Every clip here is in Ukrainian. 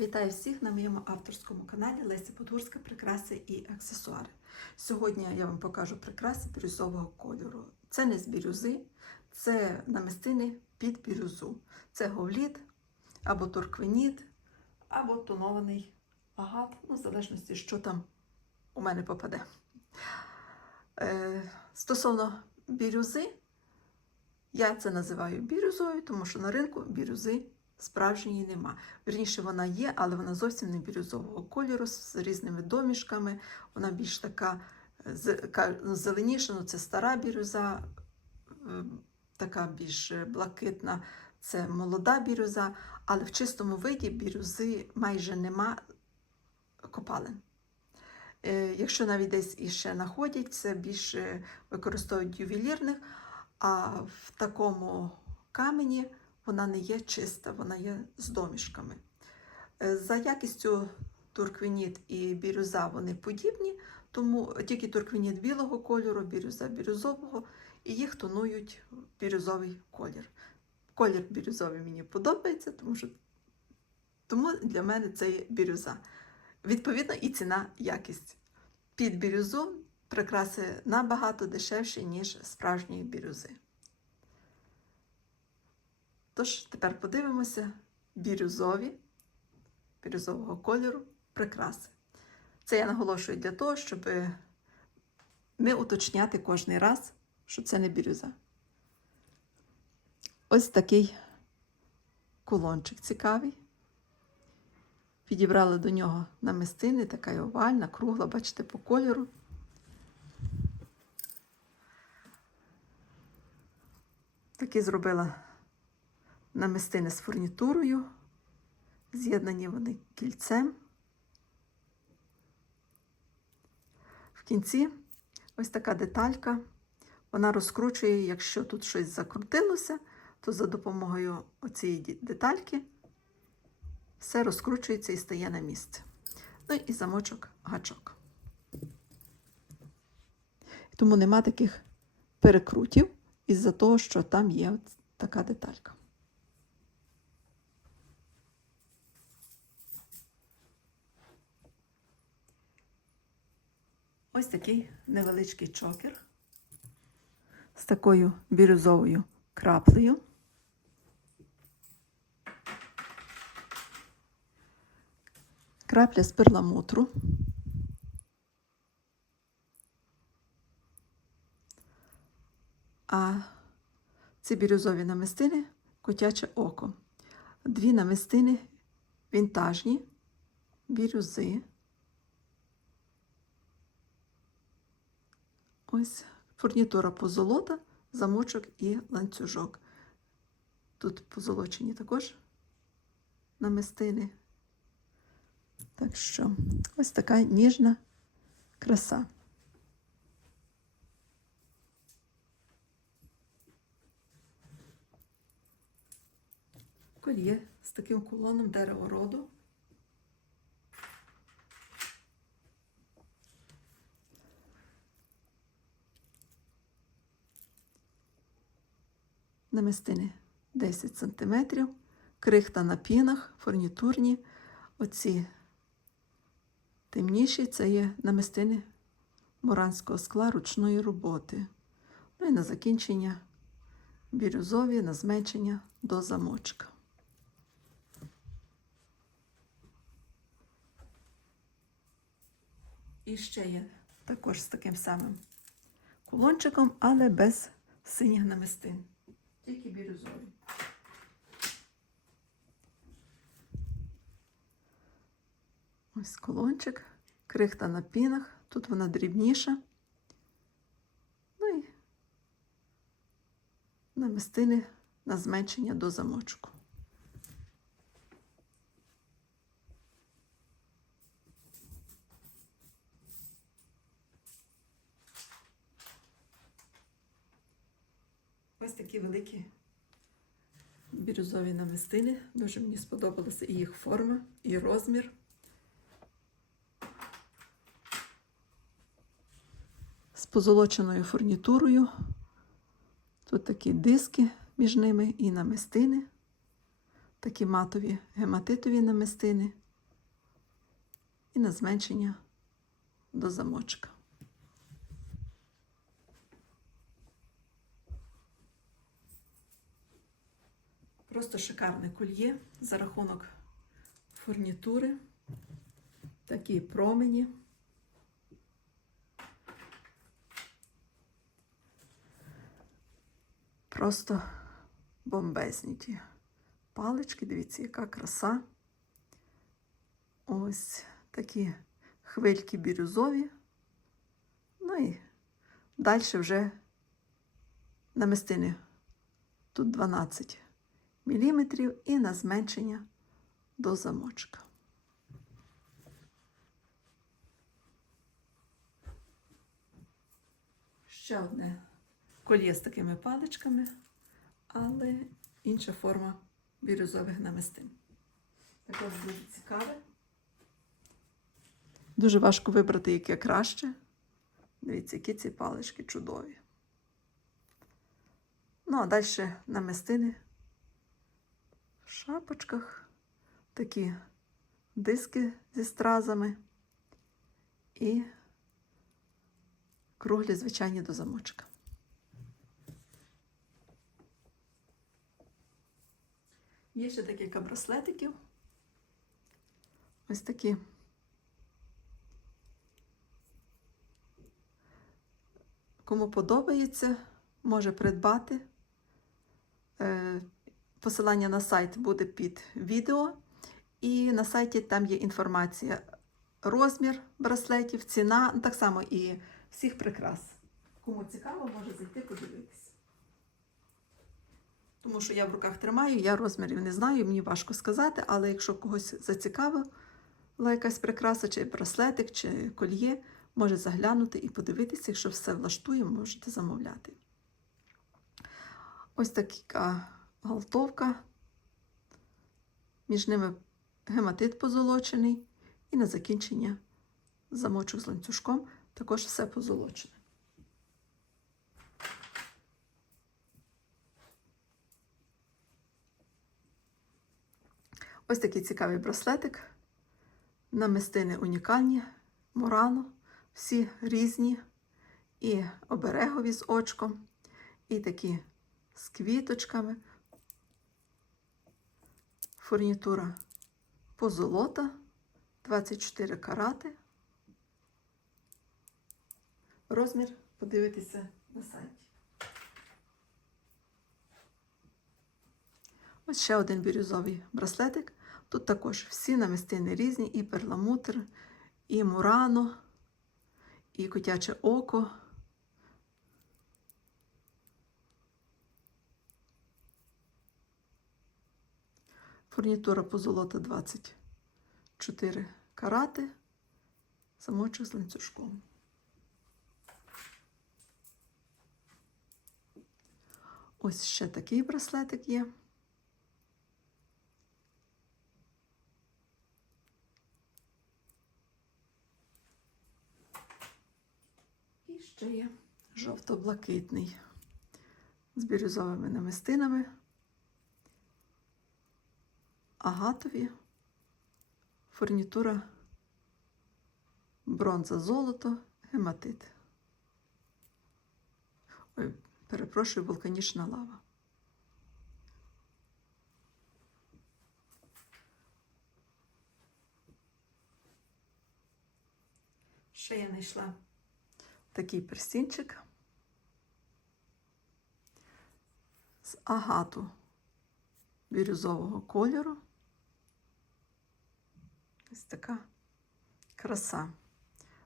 Вітаю всіх на моєму авторському каналі Леся Подгурська Прикраси і аксесуари. Сьогодні я вам покажу прикраси бірюзового кольору. Це не з бірюзи, це намистини під бірюзу. Це говліт або турквеніт, або тонований агат, ну, в залежності, що там у мене попаде. Е, стосовно бірюзи, я це називаю бірюзою, тому що на ринку бірюзи справжньої нема. Вірніше, вона є, але вона зовсім не бірюзового кольору з різними домішками. Вона більш така з- ну, зеленіша, ну це стара бірюза, е, така більш блакитна, це молода бірюза, але в чистому виді бірюзи майже нема копалин. Е, Якщо навіть десь іще знаходять, це більше використовують ювелірних, а в такому камені вона не є чиста, вона є з домішками. Е, За якістю турквеніт і бірюза вони подібні, тому тільки турквеніт білого кольору, бірюза бірюзового, і їх тонують бірюзовий колір. Колір бірюзовий мені подобається, тому що тому для мене це є бірюза. Відповідно, і ціна якість. Під бірюзу прикраси набагато дешевші, ніж справжньої бірюзи. Тож, тепер подивимося бірюзові, бірюзового кольору прикраси. Це я наголошую для того, щоб не уточняти кожний раз, що це не бірюза. Ось такий кулончик цікавий. Підібрали до нього намистини, така овальна, кругла, бачите, по кольору. Такі зробила намистини з фурнітурою. З'єднані вони кільцем. В кінці ось така деталька. Вона розкручує, якщо тут щось закрутилося, то за допомогою оцієї детальки все розкручується і стає на місце. Ну і замочок гачок. Тому нема таких перекрутів із-за того, що там є така деталька. Ось такий невеличкий чокер з такою бірюзовою краплею. Крапля з перламутру. А ці бірюзові намистини котяче око. Дві намистини вінтажні, бірюзи. Ось фурнітура позолота, замочок і ланцюжок. Тут позолочені також намистини. Так що ось така ніжна краса. Кольє з таким кулоном деревороду. Намистини 10 см, крихта на пінах, фурнітурні. Оці темніші це є намистини моранського скла ручної роботи. Ну і на закінчення бірюзові на зменшення до замочка. І ще є також з таким самим кулончиком, але без синіх намистин. Тільки бірюзові. Ось колончик, крихта на пінах, тут вона дрібніша. Ну і намістили на зменшення до замочку. Ось такі великі бірюзові намистини. Дуже мені сподобалася і їх форма, і розмір. З позолоченою фурнітурою. Тут такі диски між ними і намистини, такі матові гематитові намистини. і на зменшення до замочка. Просто шикарне кольє за рахунок фурнітури, такі промені. Просто бомбезні ті палички, дивіться, яка краса. Ось такі хвильки бірюзові. Ну і далі вже намистини. Тут 12 міліметрів і на зменшення до замочка. Ще одне кольє з такими паличками, але інша форма бірюзових намистин. Також дуже цікаве. Дуже важко вибрати, яке краще. Дивіться, які ці палички чудові. Ну, а далі намистини шапочках, такі диски зі стразами і круглі, звичайні до замочка. Є ще декілька браслетиків. Ось такі. Кому подобається, може придбати. Посилання на сайт буде під відео, і на сайті там є інформація, розмір браслетів, ціна, так само і всіх прикрас. Кому цікаво, може зайти подивитися. Тому що я в руках тримаю, я розмірів не знаю, мені важко сказати, але якщо когось зацікавила якась прикраса, чи браслетик, чи кольє, може заглянути і подивитися, якщо все влаштує, можете замовляти. Ось така галтовка, між ними гематит позолочений, і на закінчення замочок з ланцюжком також все позолочене. Ось такий цікавий браслетик. Намистини унікальні, мурано, всі різні, і оберегові з очком, і такі з квіточками. Фурнітура позолота 24 карати. Розмір подивитися на сайті. Ось ще один бірюзовий браслетик. Тут також всі намистини різні, і перламутр, і мурано, і котяче око. Фурнітура позолота 24 карати, замочок з ланцюжком. Ось ще такий браслетик є. І ще є жовто-блакитний з бірюзовими намистинами, агатові, фурнітура бронза золото, гематит. Ой, перепрошую, вулканічна лава. Ще я знайшла такий перстінчик з агату бірюзового кольору. Ось така краса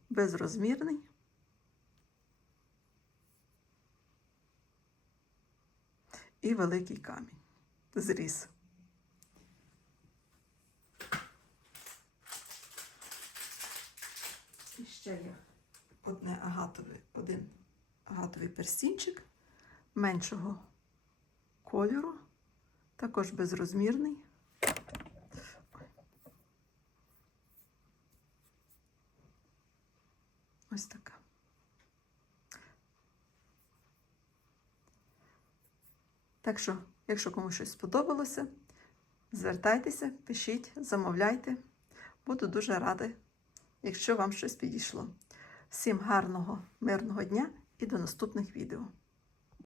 безрозмірний. І великий камінь зріз. І ще є одне агатове, один агатовий перстінчик меншого кольору, також безрозмірний. Ось така. Так що, якщо комусь щось сподобалося, звертайтеся, пишіть, замовляйте. Буду дуже рада якщо вам щось підійшло. Всім гарного, мирного дня і до наступних відео.